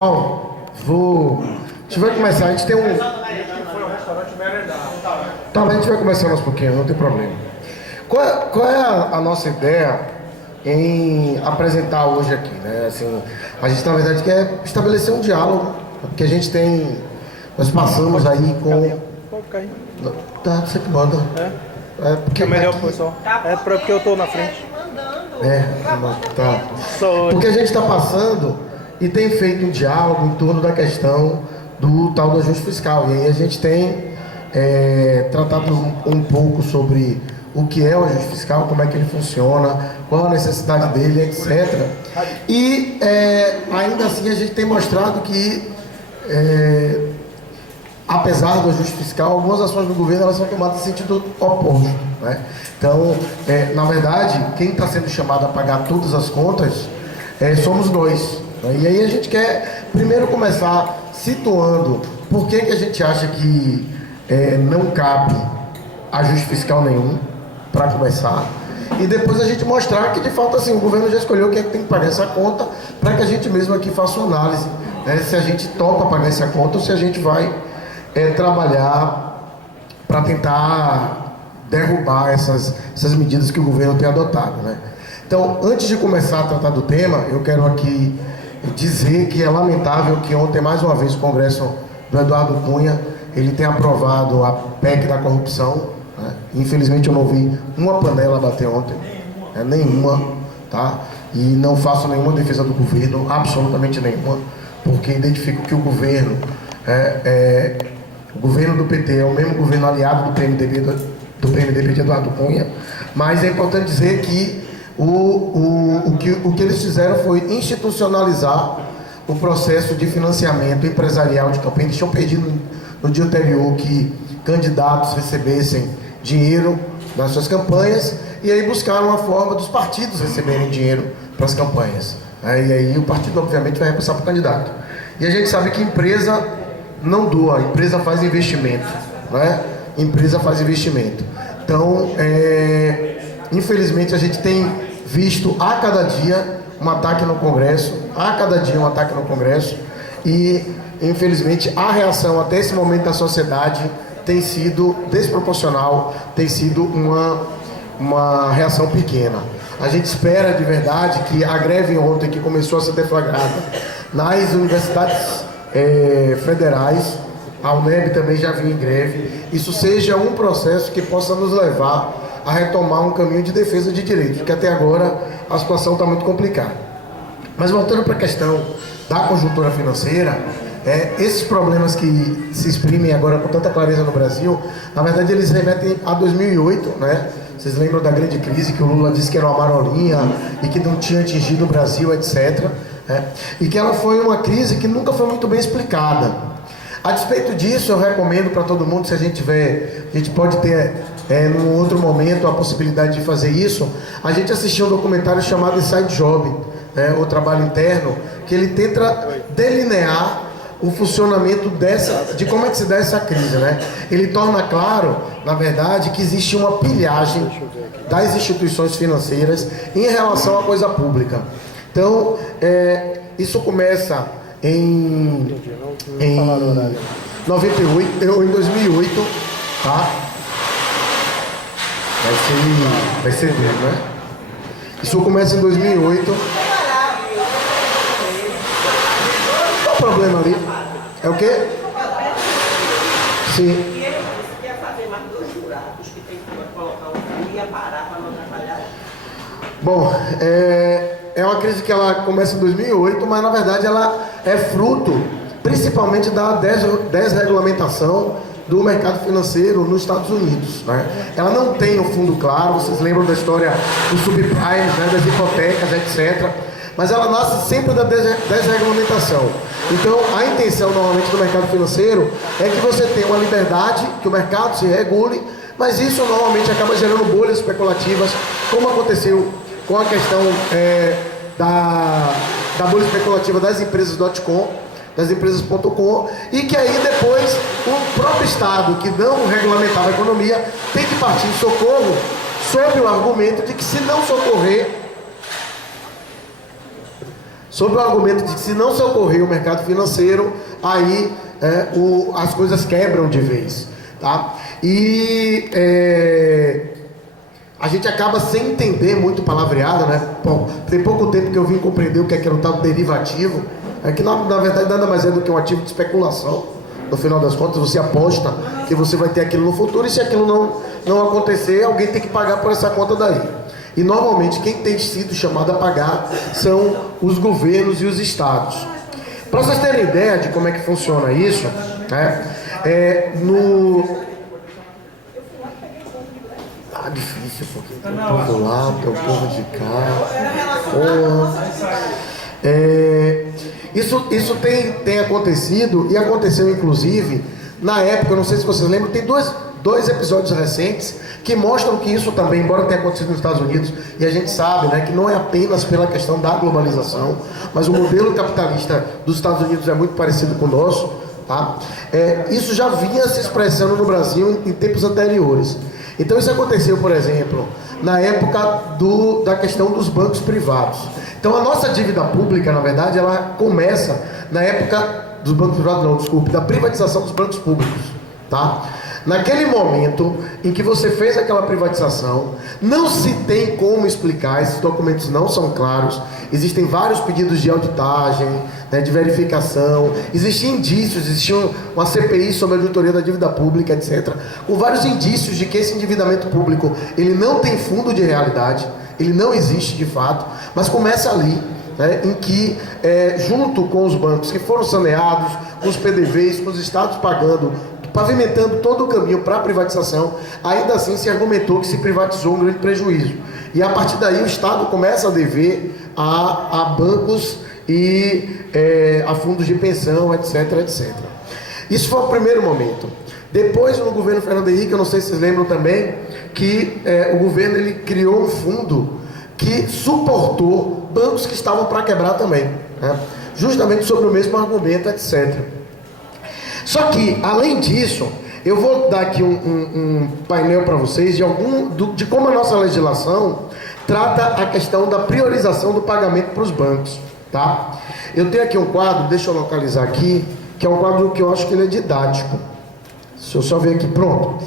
Bom, a gente vai começar, a gente tem um... Tá, mas a gente vai começar aos pouquinhos, não tem problema. Qual é a nossa ideia em apresentar hoje aqui, né? Assim, a gente, na verdade, quer estabelecer um diálogo, porque a gente tem... Nós passamos aí com... Pode ficar aí. Tá, você que manda. É porque melhor, aqui... pessoal. É porque eu tô na frente. Tá. Porque a gente está passando e tem feito um diálogo em torno da questão do tal do ajuste fiscal. E aí a gente tem tratado um pouco sobre o que é o ajuste fiscal, como é que ele funciona, qual a necessidade dele, etc. E ainda assim a gente tem mostrado que, apesar do ajuste fiscal, algumas ações do governo elas são tomadas em sentido oposto, né? Então, na verdade, quem está sendo chamado a pagar todas as contas somos nós, né? E aí a gente quer primeiro começar situando por que a gente acha que não cabe ajuste fiscal nenhum, para começar, e depois a gente mostrar que de fato assim, o governo já escolheu quem é que tem que pagar essa conta, para que a gente mesmo aqui faça uma análise, né, se a gente topa pagar essa conta ou se a gente vai trabalhar para tentar derrubar essas medidas que o governo tem adotado, né? Então, antes de começar a tratar do tema, eu quero aqui dizer que é lamentável que ontem, mais uma vez, o Congresso do Eduardo Cunha, ele tem aprovado a PEC da corrupção, né? Infelizmente eu não vi uma panela bater ontem, nenhuma, tá? E não faço nenhuma defesa do governo, absolutamente nenhuma, porque identifico que o governo o governo do PT é o mesmo governo aliado do PMDB de Eduardo Cunha, mas é importante dizer que o que eles fizeram foi institucionalizar o processo de financiamento empresarial de campanha. Eles tinham pedido no dia anterior que candidatos recebessem dinheiro nas suas campanhas, e aí buscaram uma forma dos partidos receberem dinheiro para as campanhas. E aí o partido, obviamente, vai repassar para o candidato. E a gente sabe que empresa não doa, empresa faz investimento, né? Empresa faz investimento. Então, infelizmente, a gente tem visto a cada dia um ataque no Congresso, e, infelizmente, a reação até esse momento da sociedade tem sido desproporcional, tem sido uma reação pequena. A gente espera, de verdade, que a greve ontem, que começou a ser deflagrada nas universidades federais, a UNEB também já vinha em greve, isso seja um processo que possa nos levar a retomar um caminho de defesa de direitos, porque até agora a situação está muito complicada. Mas voltando para a questão da conjuntura financeira, esses problemas que se exprimem agora com tanta clareza no Brasil, na verdade eles remetem a 2008, né? Vocês lembram da grande crise que o Lula disse que era uma marolinha e que não tinha atingido o Brasil, etc. E que ela foi uma crise que nunca foi muito bem explicada. A despeito disso, eu recomendo para todo mundo, se a gente pode ter num outro momento a possibilidade de fazer isso, a gente assistiu um documentário chamado Inside Job, o trabalho interno, que ele tenta delinear o funcionamento de como é que se dá essa crise, né? Ele torna claro, na verdade, que existe uma pilhagem das instituições financeiras em relação à coisa pública. Então, isso começa em 98, ou em 2008, tá? Vai ser mesmo, né? Isso começa em 2008. Qual o problema ali? É o quê? Sim. E ele disse que ia fazer mais 2 jurados, que tem que colocar um ia parar para não trabalhar. Bom, é uma crise que ela começa em 2008, mas na verdade ela é fruto principalmente da desregulamentação do mercado financeiro nos Estados Unidos, né? Ela não tem um fundo claro, vocês lembram da história dos subprimes, né, das hipotecas, etc. Mas ela nasce sempre da desregulamentação. Então, a intenção normalmente do mercado financeiro é que você tenha uma liberdade, que o mercado se regule, mas isso normalmente acaba gerando bolhas especulativas, como aconteceu com a questão da bolha especulativa das empresas .com, das empresas.com, e que aí depois o próprio Estado, que não regulamentava a economia, tem que partir em socorro, sob o argumento de que se não socorrer, sob o argumento de que se não socorrer o mercado financeiro, aí as coisas quebram de vez, tá? E a gente acaba sem entender muito palavreado, né? Bom, tem pouco tempo que eu vim compreender o que era o tal derivativo, que na verdade nada mais é do que um ativo de especulação. No final das contas, você aposta que você vai ter aquilo no futuro, e se aquilo não acontecer, alguém tem que pagar por essa conta daí. E normalmente quem tem sido chamado a pagar são os governos e os estados. Para vocês terem ideia de como é que funciona isso, né? Tá difícil, porque tem o povo lá, tem o povo de cá. Isso tem acontecido, e aconteceu inclusive na época, eu não sei se vocês lembram, tem dois episódios recentes que mostram que isso também, embora tenha acontecido nos Estados Unidos, e a gente sabe, né, que não é apenas pela questão da globalização, mas o modelo capitalista dos Estados Unidos é muito parecido com o nosso, tá? Isso já vinha se expressando no Brasil em tempos anteriores. Então isso aconteceu, por exemplo, na época da questão dos bancos privados. Então a nossa dívida pública, na verdade, ela começa na época dos bancos privados, não, desculpe, da privatização dos bancos públicos, tá? Naquele momento em que você fez aquela privatização, não se tem como explicar, esses documentos não são claros, existem vários pedidos de auditagem, né, de verificação, existiam indícios, existia uma CPI sobre a auditoria da dívida pública, etc., com vários indícios de que esse endividamento público, ele não tem fundo de realidade, ele não existe de fato, mas começa ali, né, em que, junto com os bancos que foram saneados, com os PDVs, com os estados pagando, pavimentando todo o caminho para a privatização, ainda assim se argumentou que se privatizou um grande prejuízo. E a partir daí o Estado começa a dever a bancos e a fundos de pensão, etc, etc. Isso foi o primeiro momento. Depois, no governo Fernando Henrique, eu não sei se vocês lembram também, que o governo ele criou um fundo que suportou bancos que estavam para quebrar também, né? Justamente sobre o mesmo argumento, etc. Só que, além disso, eu vou dar aqui um painel para vocês de como a nossa legislação trata a questão da priorização do pagamento para os bancos, tá? Eu tenho aqui um quadro, deixa eu localizar aqui, que é um quadro que eu acho que ele é didático. Se eu só ver aqui, pronto.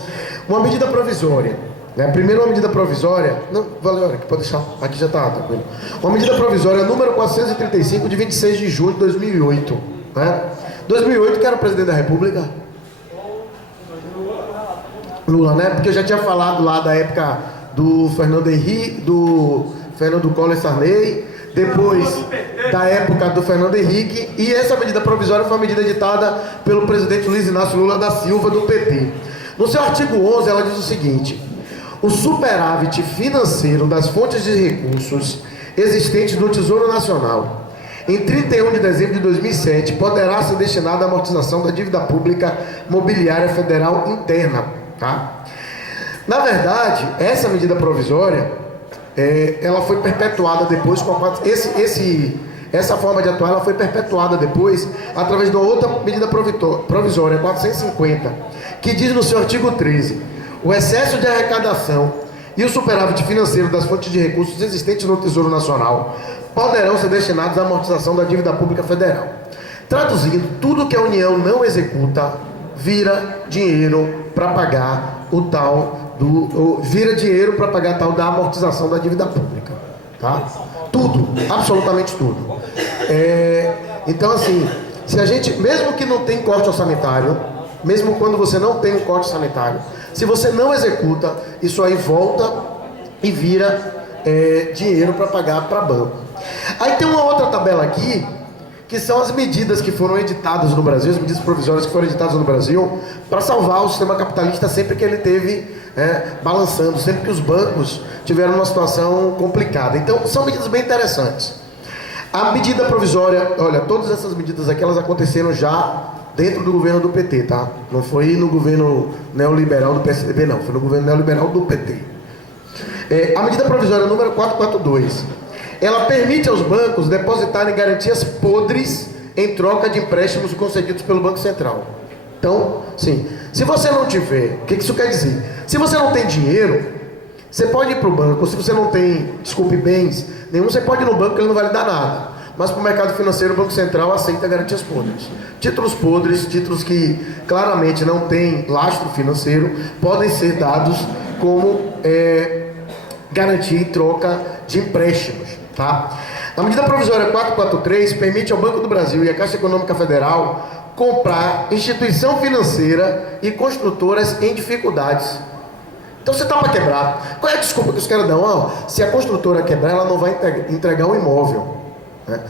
Uma medida provisória, né? Primeiro uma medida provisória, não, valeu, aqui pode deixar, aqui já está, tranquilo. Uma medida provisória número 435 de 26 de julho de 2008, né? 2008, que era o presidente da República? Lula, né? Porque eu já tinha falado lá da época do Fernando Henrique, do Fernando Collor Sarney, depois da época do Fernando Henrique, e essa medida provisória foi uma medida editada pelo presidente Luiz Inácio Lula da Silva, do PT. No seu artigo 11, ela diz o seguinte: o superávit financeiro das fontes de recursos existentes no Tesouro Nacional em 31 de dezembro de 2007 poderá ser destinado à amortização da dívida pública mobiliária federal interna, tá? Na verdade, essa medida provisória, ela foi perpetuada depois com essa forma de atuar, ela foi perpetuada depois através de uma outra medida provisória, 450, que diz no seu artigo 13: o excesso de arrecadação e o superávit financeiro das fontes de recursos existentes no Tesouro Nacional poderão ser destinados à amortização da dívida pública federal. Traduzindo, tudo que a União não executa vira dinheiro para pagar vira dinheiro para pagar tal da amortização da dívida pública, tá? Tudo, absolutamente tudo. Então, assim, se a gente, mesmo que não tem corte orçamentário, mesmo quando você não tem um corte orçamentário, se você não executa, isso aí volta e vira dinheiro para pagar para banco. Aí tem uma outra tabela aqui, que são as medidas que foram editadas no Brasil, as medidas provisórias que foram editadas no Brasil, para salvar o sistema capitalista sempre que ele teve balançando, sempre que os bancos tiveram uma situação complicada. Então, são medidas bem interessantes. A medida provisória, olha, todas essas medidas aqui, elas aconteceram já dentro do governo do PT, tá? Não foi no governo neoliberal do PSDB, não. Foi no governo neoliberal do PT. A medida provisória número 442, ela permite aos bancos depositarem garantias podres em troca de empréstimos concedidos pelo Banco Central. Então, sim, se você não tiver, o que isso quer dizer? Se você não tem dinheiro, você pode ir para o banco, se você não tem, desculpe, bens nenhum, você pode ir no banco que ele não vai lhe dar nada. mas para o mercado financeiro o Banco Central aceita garantias podres, títulos que claramente não têm lastro financeiro, podem ser dados como garantia em troca de empréstimos, tá? A medida provisória 443 permite ao Banco do Brasil e à Caixa Econômica Federal comprar instituição financeira e construtoras em dificuldades. Então você está para quebrar. Qual é a desculpa que os caras dão? Se a construtora quebrar, ela não vai entregar o imóvel, né?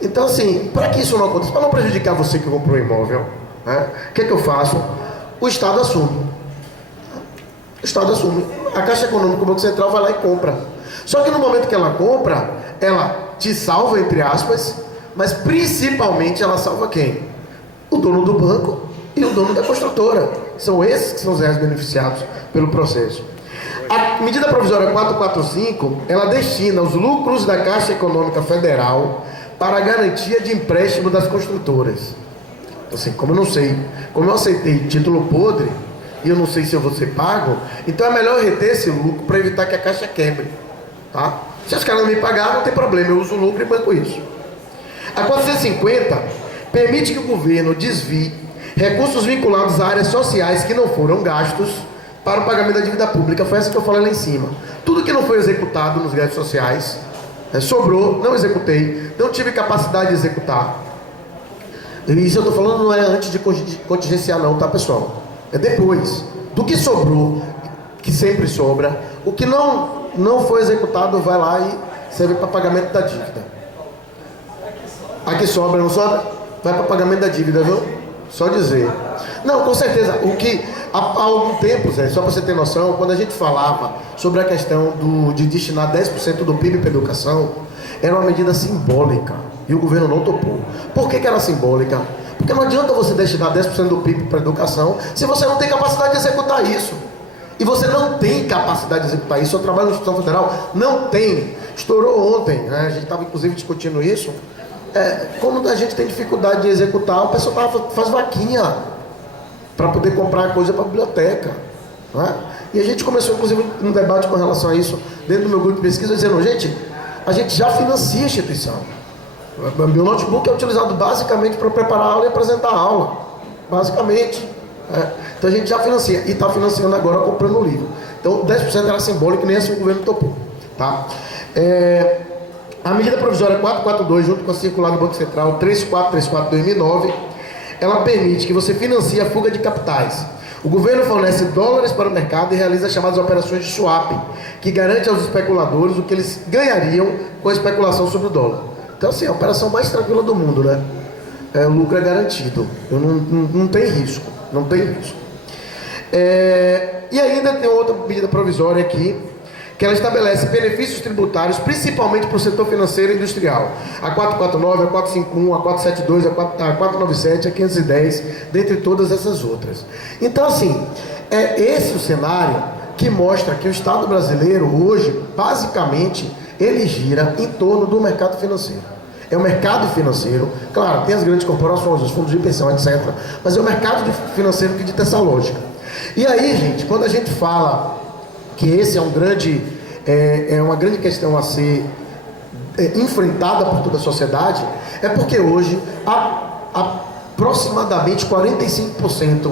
Então assim, para que isso não aconteça, para não prejudicar você que comprou o imóvel, né? O que é que eu faço? O Estado assume. O Estado assume. A Caixa Econômica, o Banco Central vai lá e compra. Só que no momento que ela compra, ela te salva, entre aspas, mas principalmente ela salva quem? O dono do banco e o dono da construtora. São esses que são os reais beneficiados pelo processo. A medida provisória 445, ela destina os lucros da Caixa Econômica Federal para a garantia de empréstimo das construtoras. Assim, como eu aceitei título podre, e eu não sei se eu vou ser pago, então é melhor reter esse lucro para evitar que a Caixa quebre, tá? Se os caras não me pagarem, não tem problema, eu uso o lucro e banco isso. A 450 permite que o governo desvie recursos vinculados a áreas sociais que não foram gastos para o pagamento da dívida pública. Foi essa que eu falei lá em cima. Tudo que não foi executado nos gastos sociais, sobrou, não executei, não tive capacidade de executar. E isso eu estou falando não é antes de contingenciar não, tá, pessoal? É depois. Do que sobrou, que sempre sobra, o que não foi executado vai lá e serve para pagamento da dívida. Aqui sobra, não sobra? Vai para pagamento da dívida, viu? Só dizer. Não, com certeza. O que há algum tempo, Zé, só para você ter noção, quando a gente falava sobre a questão de destinar 10% do PIB para educação, era uma medida simbólica e o governo não topou. Por que era simbólica? Porque não adianta você destinar 10% do PIB para educação se você não tem capacidade de executar isso. E você não tem capacidade de executar isso. Eu trabalho na instituição federal, não tem. Estourou ontem, né? A gente estava inclusive discutindo isso. Como a gente tem dificuldade de executar, o pessoal faz vaquinha para poder comprar coisa para a biblioteca, né? E a gente começou inclusive um debate com relação a isso dentro do meu grupo de pesquisa, dizendo, gente, a gente já financia a instituição. O meu notebook é utilizado basicamente para preparar a aula e apresentar a aula, basicamente. Então a gente já financia, e está financiando agora comprando o livro. Então 10% era simbólico, nem assim o governo topou, tá? A medida provisória 442, junto com a circular do Banco Central 3434/2009, ela permite que você financie a fuga de capitais. O governo fornece dólares para o mercado e realiza as chamadas operações de swap, que garante aos especuladores o que eles ganhariam com a especulação sobre o dólar. Então assim, a operação mais tranquila do mundo, né? O lucro é garantido, não tem risco, não tem risco. E ainda tem outra medida provisória aqui, que ela estabelece benefícios tributários, principalmente para o setor financeiro e industrial. A 449, a 451, a 472, a 497, a 510, dentre todas essas outras. Então, assim, é esse o cenário que mostra que o Estado brasileiro, hoje, basicamente, ele gira em torno do mercado financeiro. É o mercado financeiro, claro, tem as grandes corporações, os fundos de pensão, etc. Mas é o mercado financeiro que dita essa lógica. E aí, gente, quando a gente fala que esse é uma grande questão a ser enfrentada por toda a sociedade, é porque hoje aproximadamente 45%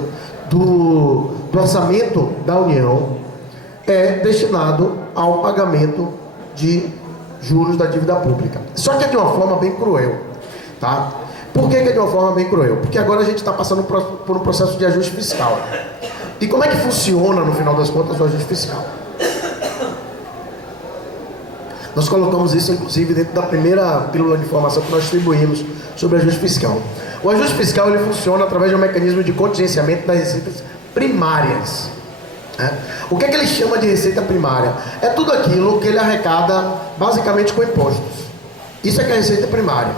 do orçamento da União é destinado ao pagamento de juros da dívida pública. Só que é de uma forma bem cruel, tá? Por que é de uma forma bem cruel? Porque agora a gente está passando por um processo de ajuste fiscal. E como é que funciona, no final das contas, o ajuste fiscal? Nós colocamos isso, inclusive, dentro da primeira pílula de informação que nós distribuímos sobre ajuste fiscal. O ajuste fiscal ele funciona através de um mecanismo de contingenciamento das receitas primárias. O que é que ele chama de receita primária? É tudo aquilo que ele arrecada basicamente com impostos. Isso é que é a receita primária.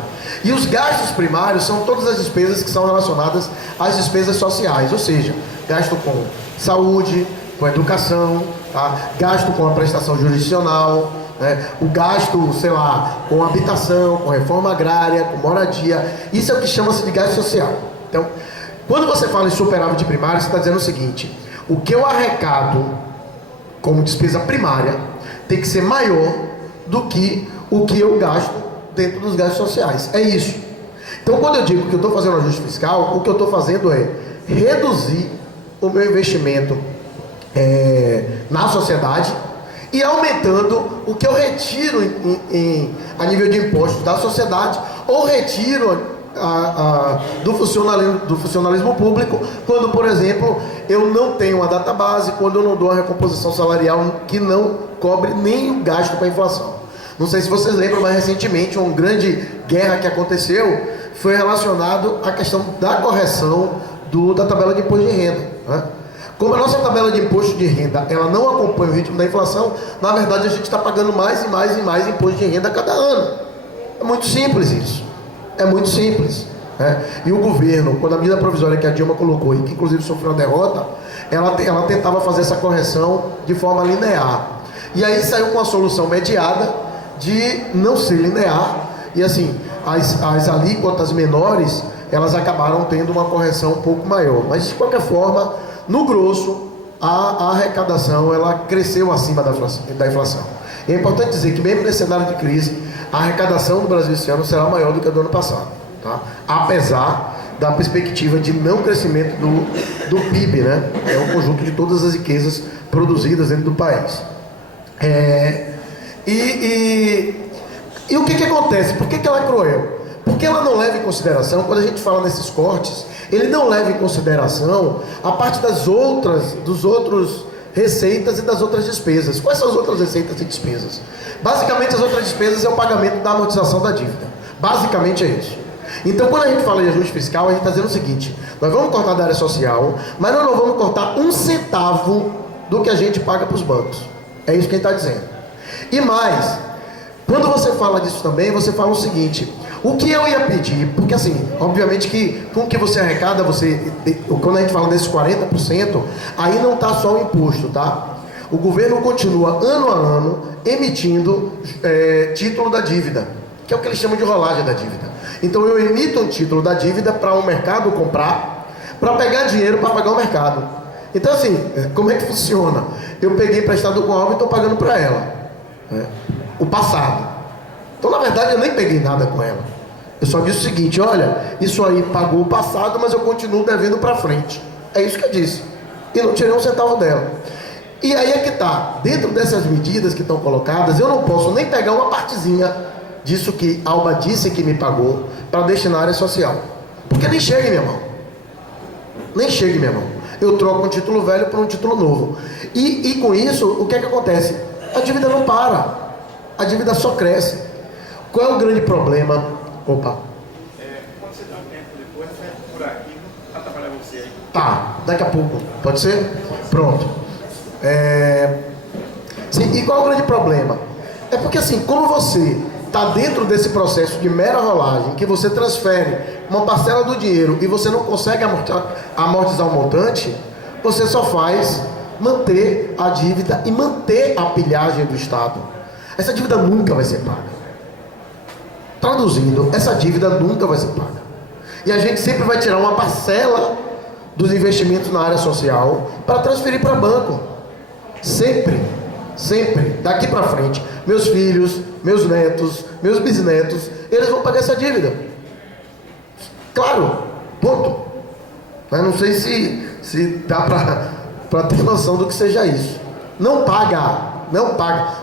E os gastos primários são todas as despesas que são relacionadas às despesas sociais, ou seja, gasto com saúde, com educação, tá? Gasto com a prestação jurisdicional, né? O gasto, sei lá, com habitação, com reforma agrária, com moradia. Isso é o que chama-se de gasto social. Então, quando você fala em superávit primário, você está dizendo o seguinte: o que eu arrecado como despesa primária tem que ser maior do que o que eu gasto dentro dos gastos sociais. É isso. Então, quando eu digo que eu estou fazendo um ajuste fiscal, o que eu estou fazendo é reduzir o meu investimento na sociedade e aumentando o que eu retiro a nível de impostos da sociedade ou retiro do funcionalismo público, quando, por exemplo, eu não tenho uma database, quando eu não dou uma recomposição salarial que não cobre nem o gasto com a inflação. Não sei se vocês lembram, mas recentemente uma grande guerra que aconteceu foi relacionado à questão da correção da tabela de imposto de renda, né? Como a nossa tabela de imposto de renda ela não acompanha o ritmo da inflação, na verdade a gente está pagando mais e mais e mais imposto de renda a cada ano. É muito simples isso. É muito simples, né? E o governo, quando a medida provisória que a Dilma colocou, e que inclusive sofreu uma derrota, ela tentava fazer essa correção de forma linear. E aí saiu com a solução mediada de não ser linear, e assim, as alíquotas menores, elas acabaram tendo uma correção um pouco maior. Mas de qualquer forma, no grosso, a arrecadação ela cresceu acima da inflação. E é importante dizer que mesmo nesse cenário de crise, a arrecadação do Brasil esse ano será maior do que a do ano passado, tá? Apesar da perspectiva de não crescimento do PIB, né? É o conjunto de todas as riquezas produzidas dentro do país. E o que acontece? Por que ela é cruel? Porque ela não leva em consideração, quando a gente fala nesses cortes, ele não leva em consideração a parte dos outros receitas e das outras despesas. Quais são as outras receitas e despesas? Basicamente, as outras despesas é o pagamento da amortização da dívida. Basicamente é isso. Então, quando a gente fala de ajuste fiscal, a gente está dizendo o seguinte: nós vamos cortar da área social, mas nós não vamos cortar um centavo do que a gente paga para os bancos. É isso que a gente está dizendo. E mais, quando você fala disso também, você fala o seguinte: o que eu ia pedir, porque assim, obviamente que com o que você arrecada, quando a gente fala desses 40%, aí não está só o imposto, tá? O governo continua ano a ano emitindo título da dívida, que é o que eles chamam de rolagem da dívida. Então eu emito um título da dívida para o mercado comprar, para pegar dinheiro para pagar o mercado. Então assim, como é que funciona? Eu peguei emprestado com a Alva e estou pagando para ela, né? O passado. Então na verdade eu nem peguei nada com ela. Eu só disse o seguinte: olha, isso aí pagou o passado, mas eu continuo devendo para frente. É isso que eu disse. E não tirei um centavo dela. E aí é que está, dentro dessas medidas que estão colocadas, eu não posso nem pegar uma partezinha disso que a Alba disse que me pagou para destinar à área social. Porque nem chega em minha mão. Nem chega em minha mão. Eu troco um título velho por um título novo. E com isso, o que é que acontece? A dívida não para. A dívida só cresce. Qual é o grande problema? Opa. Quando você dá um tempo depois, você vai por aqui para trabalhar você aí. Tá, daqui a pouco. Pode ser? Pronto. Sim, e qual é o grande problema? É porque assim, como você está dentro desse processo de mera rolagem, que você transfere uma parcela do dinheiro e você não consegue amortizar o montante, você só faz manter a dívida e manter a pilhagem do Estado. Essa dívida nunca vai ser paga. Traduzindo, essa dívida nunca vai ser paga. E a gente sempre vai tirar uma parcela dos investimentos na área social para transferir para banco. Sempre, sempre, daqui para frente, meus filhos, meus netos, meus bisnetos, eles vão pagar essa dívida. Claro, ponto. Mas não sei se dá para ter noção do que seja isso. Não paga.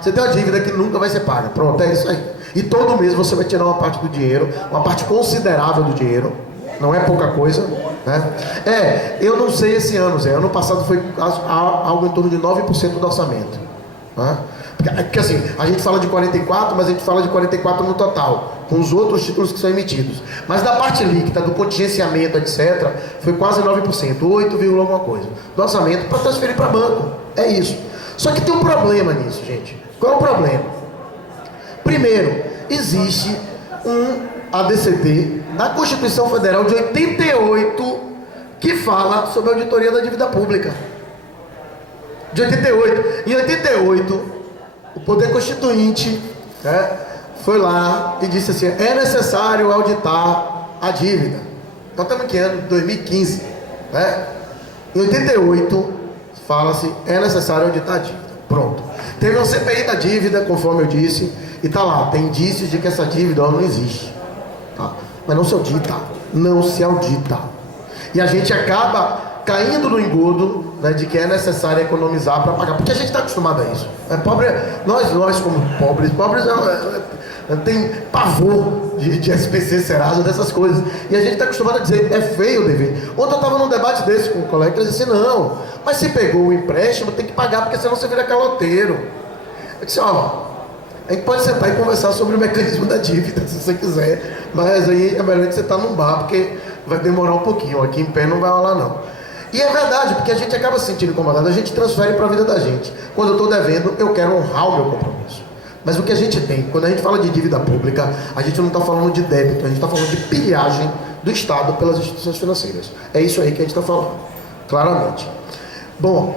Você tem uma dívida que nunca vai ser paga. Pronto, é isso aí. E todo mês você vai tirar uma parte do dinheiro, uma parte considerável do dinheiro. Não é pouca coisa, né? Eu não sei esse ano, Zé. Ano passado foi algo em torno de 9% do orçamento, né? Porque assim, a gente fala de 44, mas a gente fala de 44 no total, com os outros títulos que são emitidos. Mas da parte líquida, do contingenciamento, etc., foi quase 9%, 8, alguma coisa do orçamento para transferir para banco. É isso. Só que tem um problema nisso, gente. Qual é o problema? Primeiro, existe um ADCT na Constituição Federal de 88 que fala sobre a auditoria da dívida pública. De 88. Em 88, o Poder Constituinte, né, foi lá e disse assim: é necessário auditar a dívida. Então estamos em que ano? 2015, né? Em 88, fala-se: é necessário auditar a dívida. Pronto. Teve uma CPI da dívida, conforme eu disse, E tá lá, tem indícios de que essa dívida não existe. Tá? Mas não se audita. Não se audita. E a gente acaba caindo no engodo, né, de que é necessário economizar para pagar. Porque a gente está acostumado a isso. Nós como pobres tem pavor de SPC, Serasa, dessas coisas. E a gente está acostumado a dizer, é feio o dever. Ontem eu estava num debate desse com um colega que disse assim, não, mas se pegou o empréstimo, tem que pagar, porque senão você vira caloteiro. Eu disse, ó, a gente pode sentar e conversar sobre o mecanismo da dívida, se você quiser, mas aí é melhor que você estar num bar, porque vai demorar um pouquinho, aqui em pé não vai rolar não. E é verdade, porque a gente acaba se sentindo incomodado, a gente transfere para a vida da gente. Quando eu estou devendo, eu quero honrar o meu compromisso. Mas o que a gente tem, quando a gente fala de dívida pública, a gente não está falando de débito, a gente está falando de pilhagem do Estado pelas instituições financeiras. É isso aí que a gente está falando, claramente. Bom,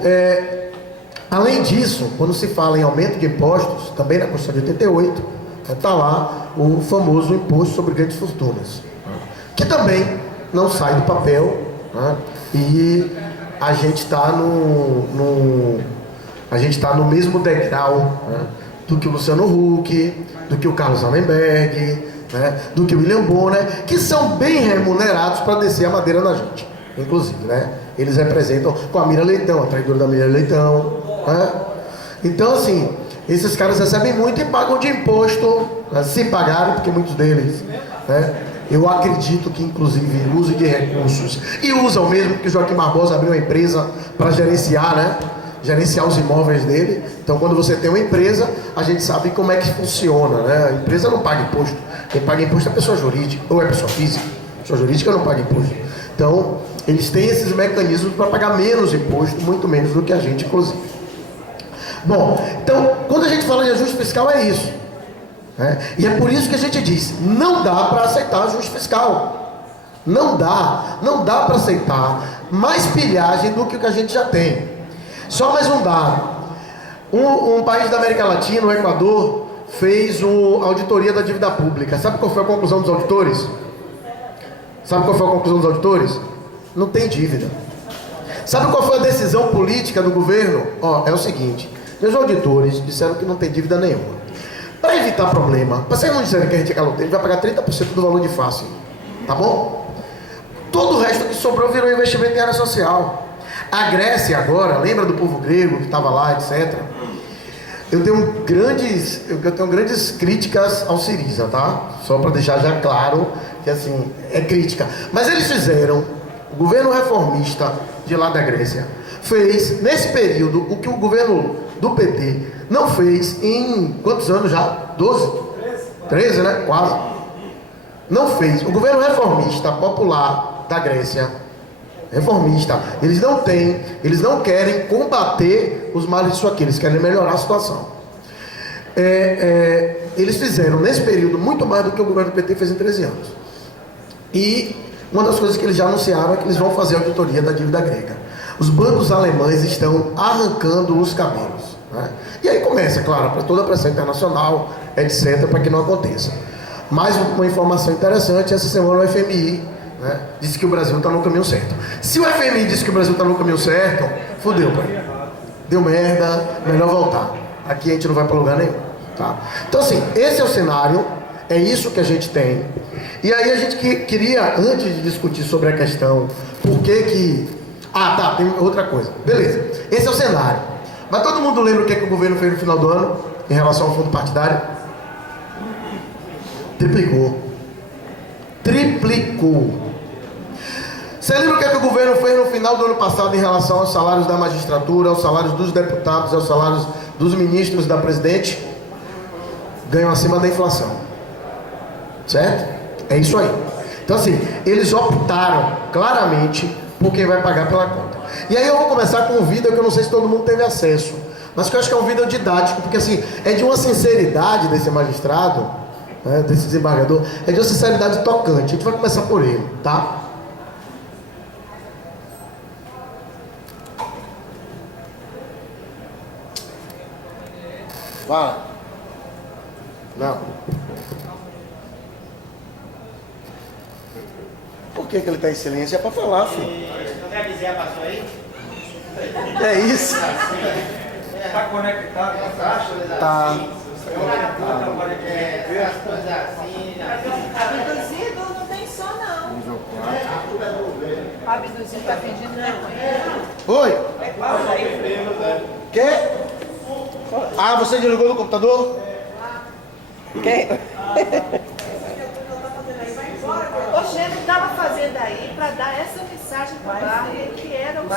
além disso, quando se fala em aumento de impostos, também na Constituição de 88, está lá o famoso imposto sobre grandes fortunas, que também não sai do papel, né? E a gente está no mesmo degrau, né, do que o Luciano Huck, do que o Carlos Allenberg, né, do que o William Bonner, que são bem remunerados para descer a madeira na gente, inclusive, né? Eles representam com a Mira Leitão, a traidora da Mira Leitão, né? Então, assim, esses caras recebem muito e pagam de imposto, né, se pagarem, porque muitos deles, né, eu acredito que, inclusive, use de recursos. E usam mesmo, porque Joaquim Barbosa abriu uma empresa para gerenciar, né? Gerenciar os imóveis dele. Então, quando você tem uma empresa, a gente sabe como é que funciona, né? A empresa não paga imposto. Quem paga imposto é a pessoa jurídica, ou é a pessoa física. A pessoa jurídica não paga imposto. Então, eles têm esses mecanismos para pagar menos imposto, muito menos do que a gente, inclusive. Bom, então, quando a gente fala de ajuste fiscal, é isso. E é por isso que a gente diz, não dá para aceitar ajuste fiscal. Não dá para aceitar mais pilhagem do que o que a gente já tem. Só mais um dado. Um país da América Latina, o Equador, fez uma auditoria da dívida pública. Sabe qual foi a conclusão dos auditores? Não tem dívida. Sabe qual foi a decisão política do governo? É o seguinte, meus auditores disseram que não tem dívida nenhuma. Para evitar problema, para vocês não dizerem que a gente é caloteiro, a gente vai pagar 30% do valor de face, tá bom? Todo o resto que sobrou virou investimento em área social. A Grécia agora, lembra do povo grego que estava lá, etc. Eu tenho grandes críticas ao Syriza, tá? Só para deixar já claro que assim, é crítica. Mas eles fizeram, o governo reformista de lá da Grécia, fez nesse período o que o governo do PT não fez em quantos anos já? 12? 13, né? Quase. Não fez. O governo reformista popular da Grécia, reformista, eles não querem combater os males disso aqui, eles querem melhorar a situação. Eles fizeram nesse período muito mais do que o governo do PT fez em 13 anos. E uma das coisas que eles já anunciaram é que eles vão fazer a auditoria da dívida grega. Os bancos alemães estão arrancando os cabelos, né? E aí começa, claro, para toda a pressão internacional, etc., para que não aconteça. Mais uma informação interessante, essa semana o FMI, né, disse que o Brasil está no caminho certo. Se o FMI disse que o Brasil está no caminho certo, fodeu, pai. Deu merda, melhor voltar. Aqui a gente não vai para lugar nenhum, tá? Então assim, esse é o cenário, é isso que a gente tem. E aí a gente queria, antes de discutir sobre a questão, por que... tem outra coisa. Beleza, esse é o cenário. Mas todo mundo lembra o que o governo fez no final do ano em relação ao fundo partidário? Triplicou. Você lembra o que o governo fez no final do ano passado em relação aos salários da magistratura, aos salários dos deputados, aos salários dos ministros da presidente? Ganham acima da inflação. Certo? É isso aí. Então assim, eles optaram claramente por quem vai pagar pela conta. E aí eu vou começar com um vídeo que eu não sei se todo mundo teve acesso, mas que eu acho que é um vídeo didático, porque assim, é de uma sinceridade desse magistrado, né, desse desembargador, é de uma sinceridade tocante. A gente vai começar por ele, tá? Fala. Não. Por que ele está em silêncio? É para falar, filho. Você avisei a passou aí? É isso. Está conectado? Tá. Viu as coisas assim. Abduzido não tem só, não. Abduzido tá fingindo vergonha. Oi? Quê? Ah, você desligou no computador? Quem? Oxe, ele estava fazendo aí para dar essa mensagem para o Barro, que era o som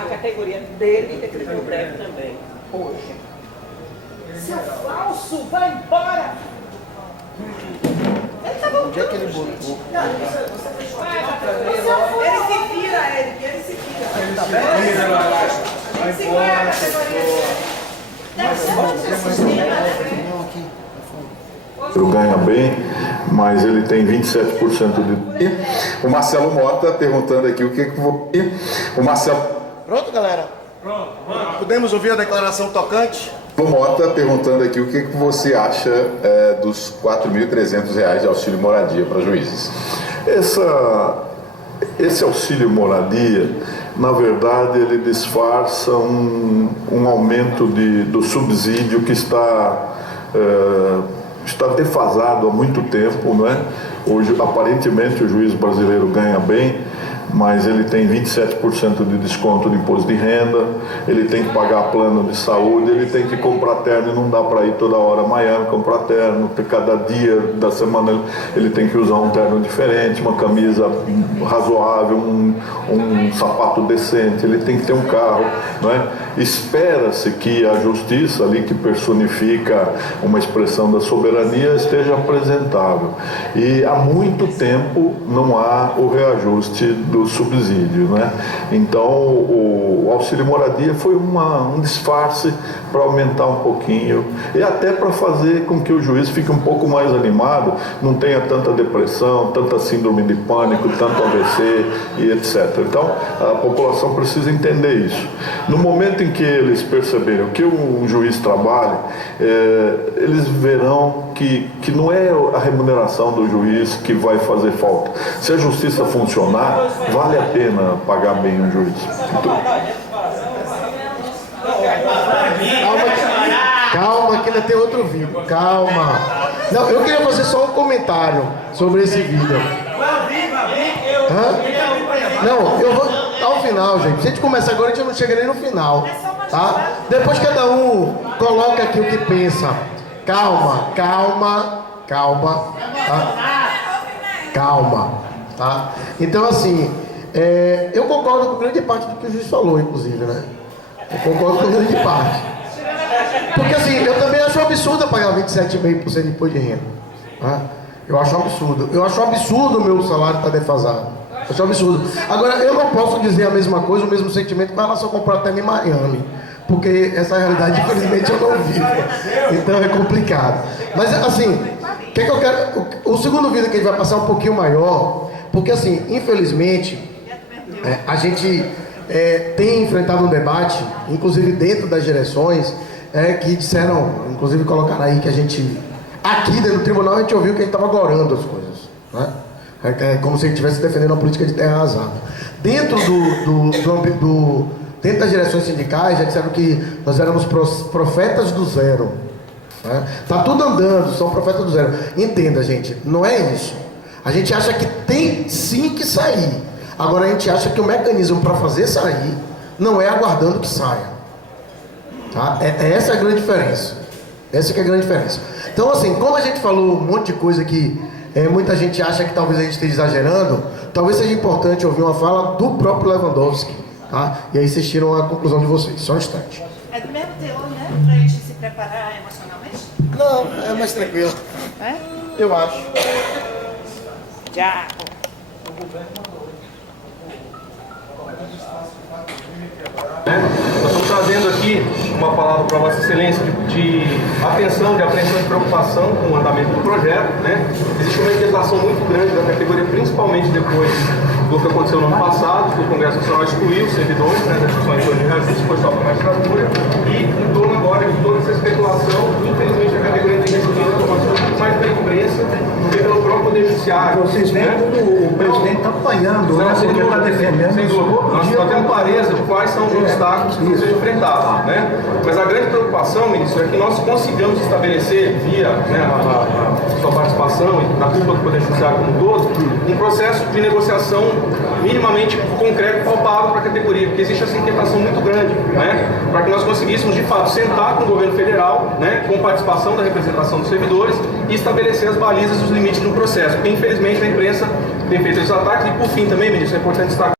A categoria dele decretou greve também, hoje. Seu falso, vai embora! Ele tá voltando. Onde é que ele botou? Ele se vira, ele se vira. Se vai a categoria dele. Deve ser bom seu sistema, né? Ele ganha bem, mas ele tem 27% de... O Marcelo Mota perguntando aqui o que vou... O Marcelo... Pronto, galera? Pronto. Podemos ouvir a declaração tocante? O Mota perguntando aqui o que você acha dos R$ 4.300 de auxílio moradia para juízes. Esse auxílio moradia, na verdade, ele disfarça um aumento do subsídio que está defasado há muito tempo, não é? Hoje, aparentemente, o juiz brasileiro ganha bem, mas ele tem 27% de desconto de imposto de renda, ele tem que pagar plano de saúde, ele tem que comprar terno e não dá para ir toda hora a Miami comprar terno, cada dia da semana ele tem que usar um terno diferente, uma camisa razoável, um sapato decente, ele tem que ter um carro, não é? Espera-se que a justiça ali, que personifica uma expressão da soberania, esteja apresentável. E há muito tempo não há o reajuste do subsídio, né? Então o auxílio moradia foi um disfarce para aumentar um pouquinho e até para fazer com que o juiz fique um pouco mais animado, não tenha tanta depressão, tanta síndrome de pânico, tanto AVC e etc. Então a população precisa entender isso. No momento em que eles perceberem que um juiz trabalha, eles verão que não é a remuneração do juiz que vai fazer falta. Se a justiça funcionar, vale a pena pagar bem um juiz. Calma, que ainda tem outro vídeo. Calma. Não, eu queria fazer só um comentário sobre esse vídeo. Hã? Não, eu vou ao final, gente. Se a gente começar agora, a gente não chega nem no final. Tá? Depois cada um coloca aqui o que pensa. Calma. Tá? Calma. Tá? Então, assim, eu concordo com grande parte do que o juiz falou, inclusive, né? Eu concordo com grande parte. Porque, assim, eu também acho um absurdo pagar 27,5% de imposto de renda. Tá? Eu acho um absurdo. Eu acho um absurdo o meu salário estar defasado. Eu acho um absurdo. Agora, eu não posso dizer a mesma coisa, o mesmo sentimento com relação a comprar até em Miami. Porque essa realidade, infelizmente, eu não vivo. Então é complicado. Mas, assim, o que eu quero... O segundo vídeo que a gente vai passar é um pouquinho maior, porque, assim, infelizmente, a gente tem enfrentado um debate, inclusive dentro das direções, que disseram, inclusive colocaram aí que a gente... Aqui dentro do tribunal a gente ouviu que a gente estava agorando as coisas, né? É como se a gente estivesse defendendo uma política de terra arrasada. Dentro dentro das direções sindicais já disseram que nós éramos profetas do zero. Né? Tá tudo andando, são profetas do zero. Entenda, gente, não é isso. A gente acha que tem sim que sair. Agora a gente acha que o mecanismo para fazer sair não é aguardando que saia. Tá? Essa é a grande diferença. Essa que é a grande diferença. Então, assim, como a gente falou um monte de coisa que muita gente acha que talvez a gente esteja exagerando, talvez seja importante ouvir uma fala do próprio Lewandowski. Tá? E aí vocês tiram a conclusão de vocês. Só um instante. É do mesmo teor, né? Pra gente se preparar emocionalmente? Não, é mais tranquilo. É? Eu acho. Já. Nós estamos trazendo aqui uma palavra para Vossa Excelência de atenção, de apreensão e preocupação com o andamento do projeto, né? Existe uma inquietação muito grande da categoria, principalmente depois do que aconteceu no ano passado, que o Congresso Nacional excluiu os servidores, né, da discussão em torno de reajuste, foi só para a magistratura, e em torno agora de toda essa especulação, infelizmente a categoria tem recebido informações muito mais pela imprensa do que pelo próprio Poder Judiciário. Vocês veem como o presidente está apanhando, né? Porque está defendendo. Sem dúvida. Nós temos clareza de quais são os obstáculos que precisam ser enfrentado, né? Mas a grande preocupação, ministro, é que nós consigamos estabelecer, via a sua participação e da cúpula do Poder Judiciário como um todo, um processo de negociação minimamente concreto e palpável para a categoria, porque existe essa inquietação muito grande, né? Para que nós conseguíssemos, de fato, sentar com o governo federal, né, com participação da representação dos servidores e estabelecer as balizas e os limites do processo, porque infelizmente a imprensa tem feito esses ataques. E por fim também, ministro, é importante destacar